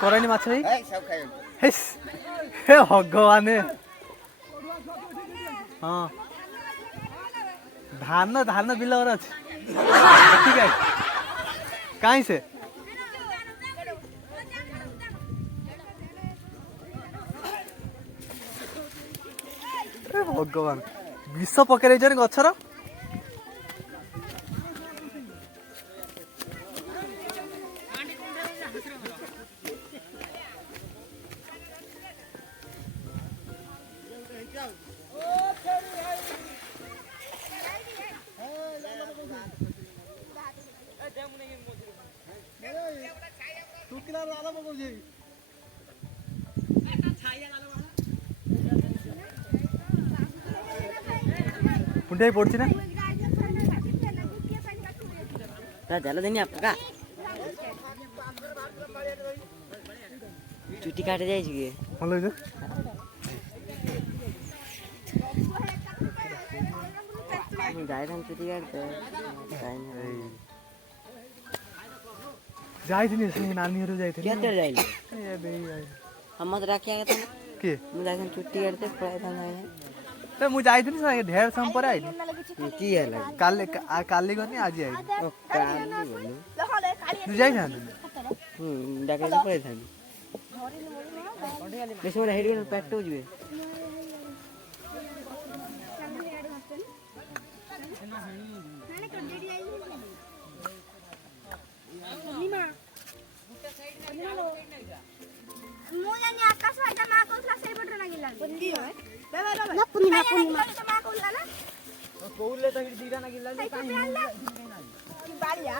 କରାନି ମାଛ ହେ ଭଗବାନ ହଁ ଧାନ ବିଲରେ ଅଛି କାହିଁ ସେ ଭଗବାନ ବିଷ ପକେଇ ଦେଇଛନ୍ତି ଗଛର पुंडे पड़ती ना जल देनी आपका चुटी काट जाए जाए चुटी काटते जाइथिनी नानी घर जाइथिनी केते जाइले हम मत राखिया के के मु जाइथन छुट्टी करते पळाय था जाय तो मु जाइथिनी संगे ढेर सम पर आइनी की हैला काली गनी आज आई ओ काली बोलू तू जाइ ना डाके से पळाय था बेस मोर हेड पेटो जबे आकाश भाई मा कोथला से बटर लागिला बंदी है ना पूर्णिमा मा कोला ना कोउले त दीरा लागिला बालिया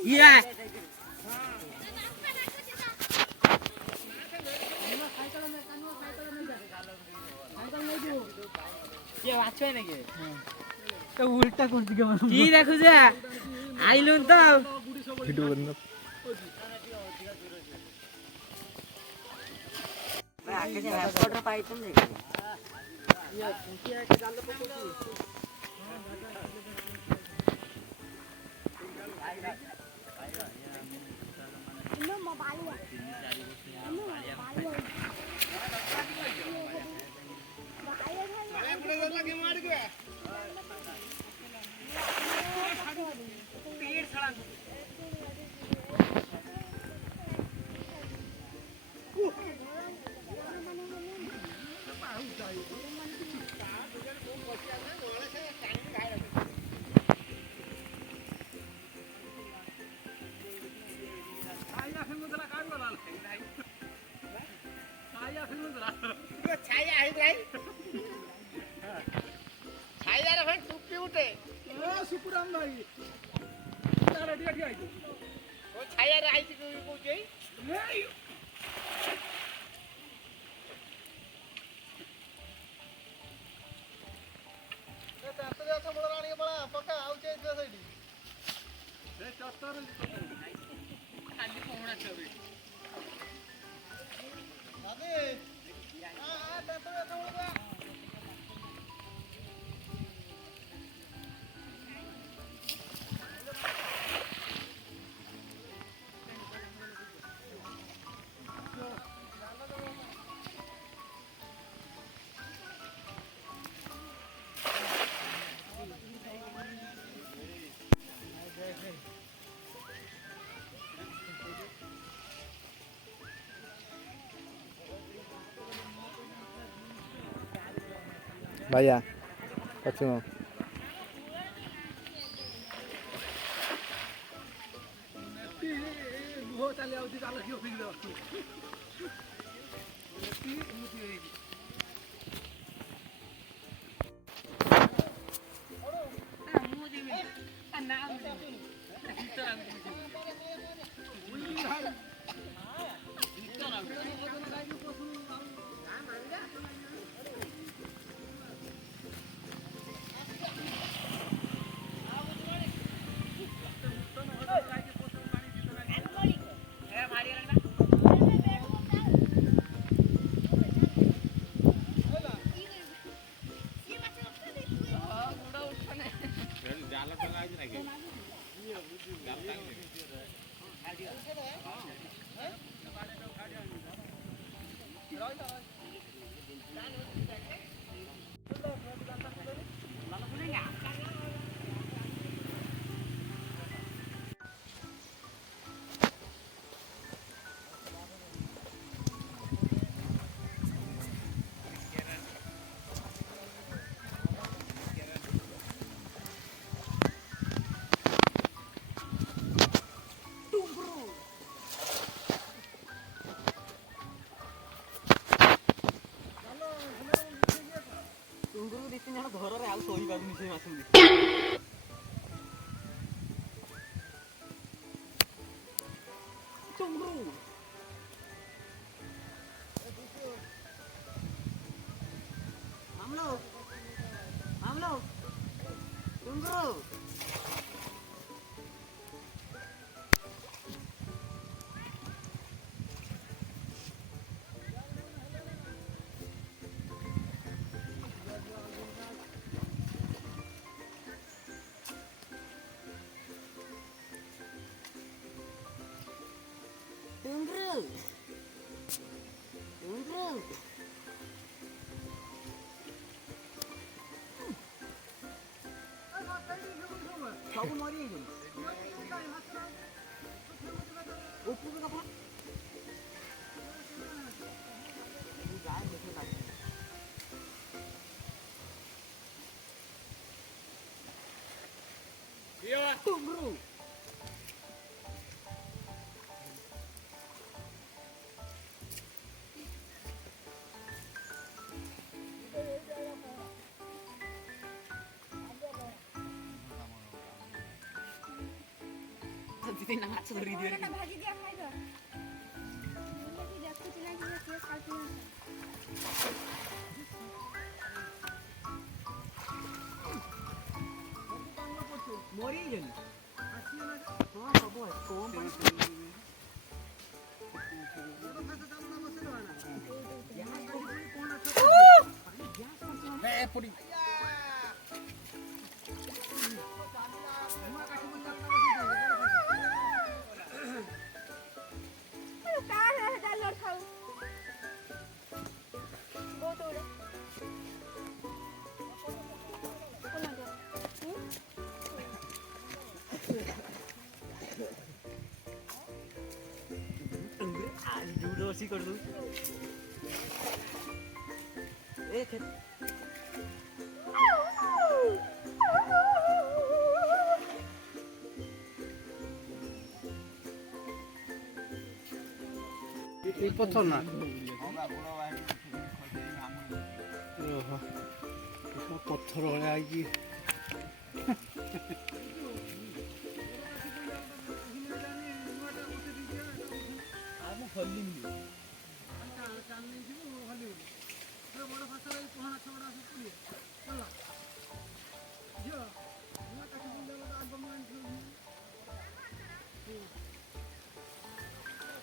Yeah. ये वाचो है नके तो उल्टा करती के मन की देखु जा आइलुन त वीडियो बना आके से फोटो पाइतन दे ये कुंटिया के जाल पकोती सुकुराम भाई रेडी रेडी आई ओ छाया रे आई को जई नहीं ए तातो जातो बड़ रानी बड़ा पक्का आउचे साइड रे चत्तर खाली कोहणा चोरी दादी आ तातो जातो बड़ भैया पश्चिम ଘରରେ ଆଉ ଶୋଇପାରୁନି ସେ ମାଛ ସବୁ ମରିଯାଇଛନ୍ତି ମାଛ ଧରି ଭାଜି ଦିଆ ଖାଇବା ଦେଖୁଥିଲା କି କିଏ ଖାଉଥିଲା ମରିଯାଇଛନ୍ତି ହଁ ସବୁ କମ୍ ପାଣି जोशी कर दू एक पत्थर ना पत्थर भलिया ହେଇକି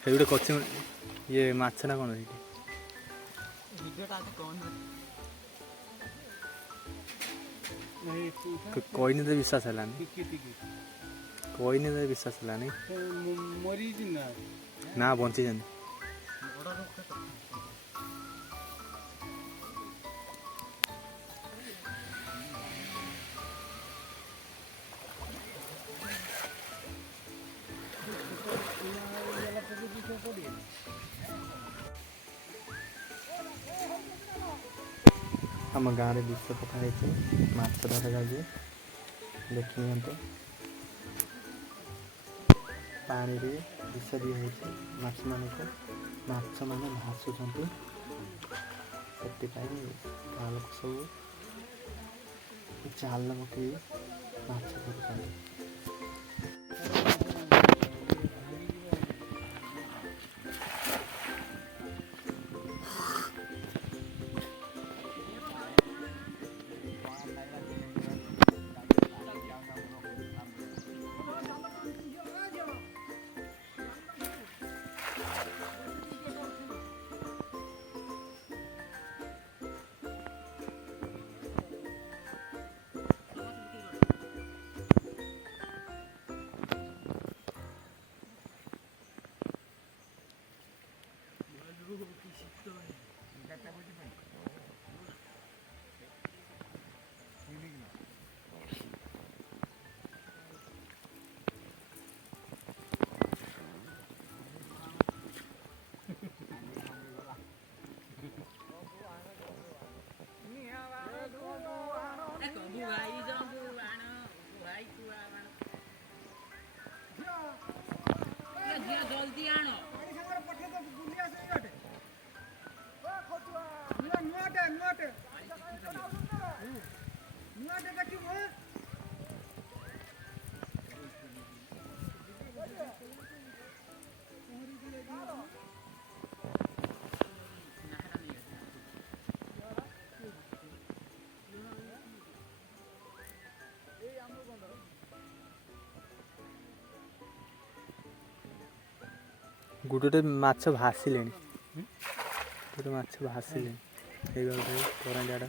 ଗୋଟେ କଚି ଇଏ ମାଛ ନା କଣ ଏଇଠି କହିନି ତ ବିଶ୍ୱାସ ହେଲାନି କହିନି ତ ବିଶ୍ୱାସ ହେଲାନି ନା ବଞ୍ଚିଛନ୍ତି ଆମ ଗାଁରେ ବିଷ ପକା ହେଇଛି ମାଛ ଧରାଯାଉଛି। ଦେଖି ନିଅନ୍ତୁ ପାଣିରେ ବିଷ ଦିଆହେଇଛି ମାଛମାନଙ୍କୁ। ମାଛମାନେ ଭାସୁଛନ୍ତି, ସେଥିପାଇଁ ଗାଁ ଲୋକ ସବୁ ଜାଲ ପକେଇ ମାଛ ଧରୁଛନ୍ତି। जल्दी आनो ଗୋଟେ ମାଛ ଭାସିଲେଣି, ଗୋଟେ ମାଛ ଭାସିଲେଣି ହେଇଗଲା କରାଣ୍ଡିଆଟା।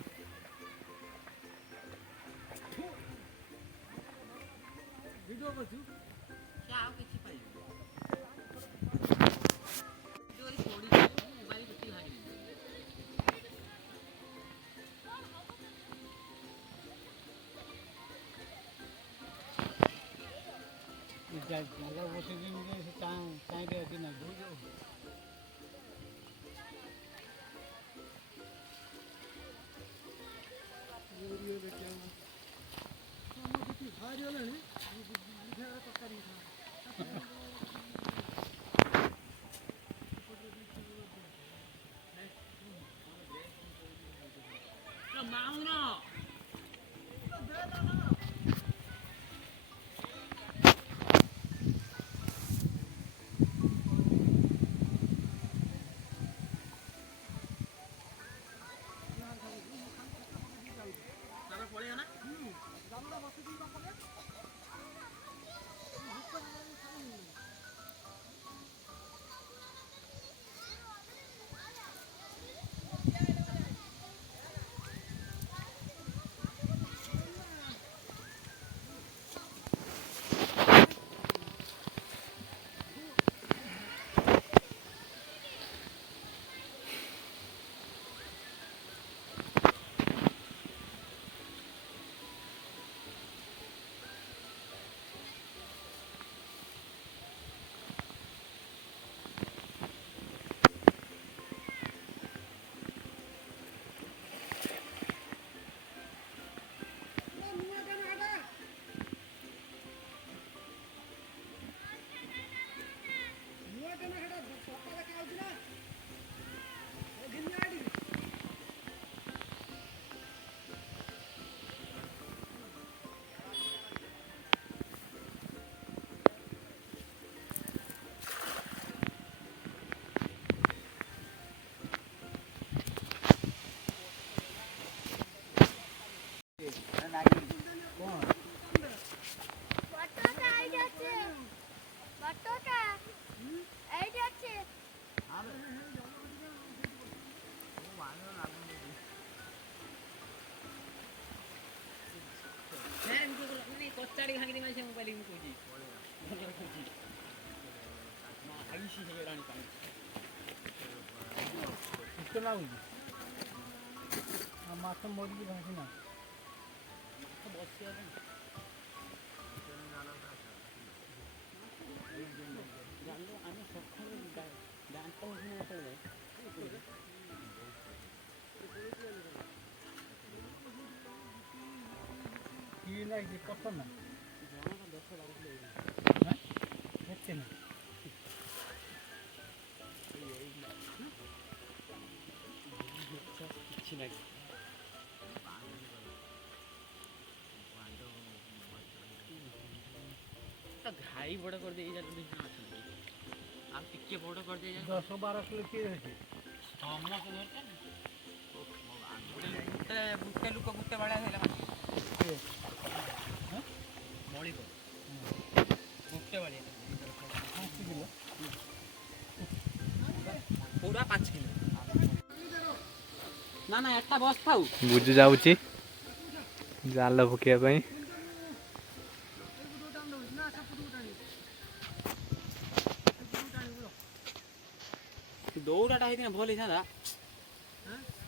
माछ मरी भाषी ना घाई बड़ कर दे टिके बड़ कर दे 10-12 किलो किए ଅଛି गुटे लोक गुटे भाड़ा है मौलिक गुटे भाड़िया 5 किलो पूरा 5 किलो ना ना एटा बस थाउ बुझ जाउची जाल पकेया ପାଇଁ दौड़ाटा है भल था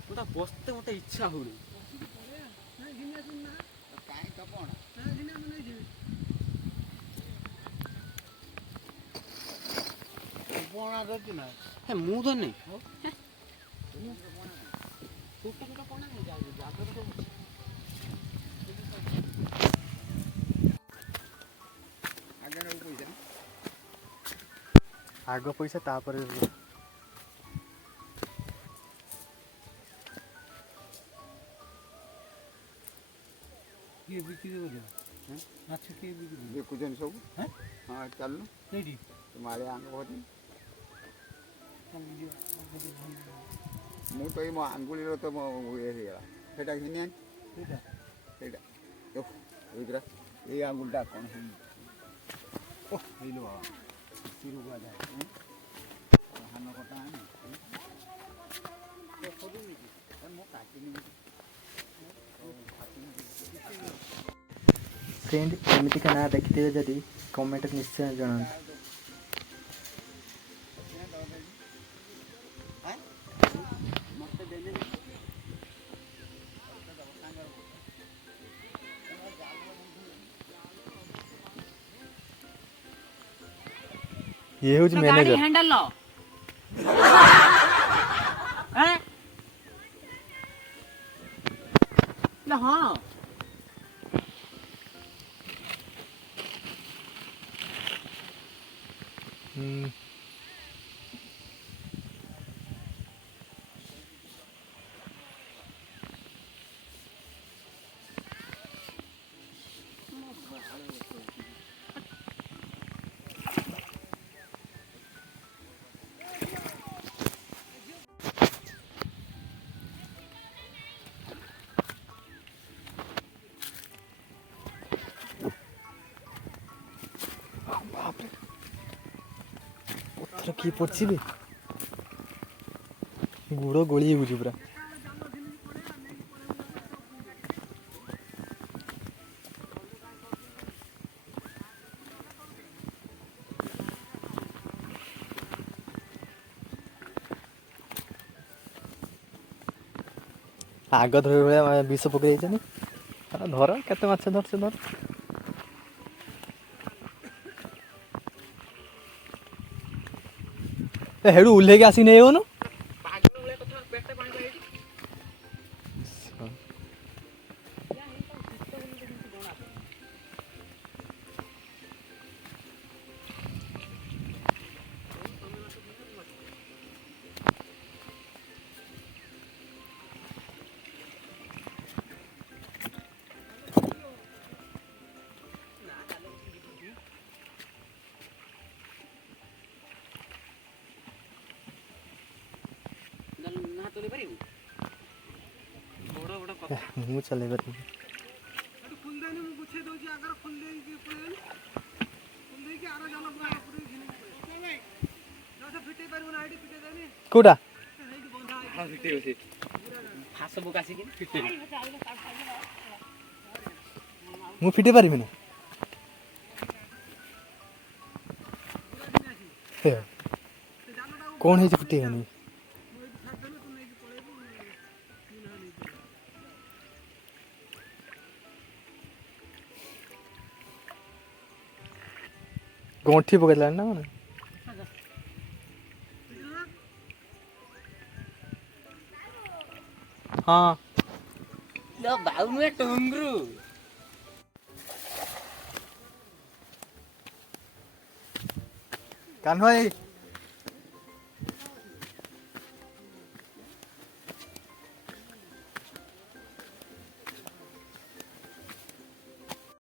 गोटा बसते मत इच्छा हो ମୁଁ ତ नहीं आग पैसा तापर किए बिक्री बोलियो माछ किए बिक्री देखुछन सब हैं हाँ चलनु नहीं तुम्हारे आंग बहुत ମୁଁ ତ ଏଇ ମୋ ଆଙ୍ଗୁଳିର ତ ମୋ ଇଏ ହେଇଗଲା ସେଇଟା ଘିନି ଆଣି ସେଇଟା ଏଇଟା ଏଇ ଆଙ୍ଗୁଳିଟା କ'ଣ ହେଇଛି ଓ ହେଇଲୋ ବାବା ଚିରୁ କୁଆଯାଏ ଧାନ କଟା ଆଣି ମୁଁ କାଟିନି फ्रेंड एमती ना देखते जदि कमेंट निश्चय जनातु ये हूँ मैनेजर हैंडल लो हैं ना हाँ कि पड़ছি गुड़ गोली हो पूरा आग धर भाया विष पकई धर केते माछ धर से धर हेडू उल्लेख आसी नहीं हो ମୁଁ ଚଲେଇ ପାରିବି କୋଉଟା ମୁଁ ଫିଟେଇ ପାରିବିନି କଣ ହେଇଛି ଫିଟେଇବନି गंठी पकड़ ना मैंने हाँ लो बाऊ में टंगरू କାହ୍ନୁ ଭାଇ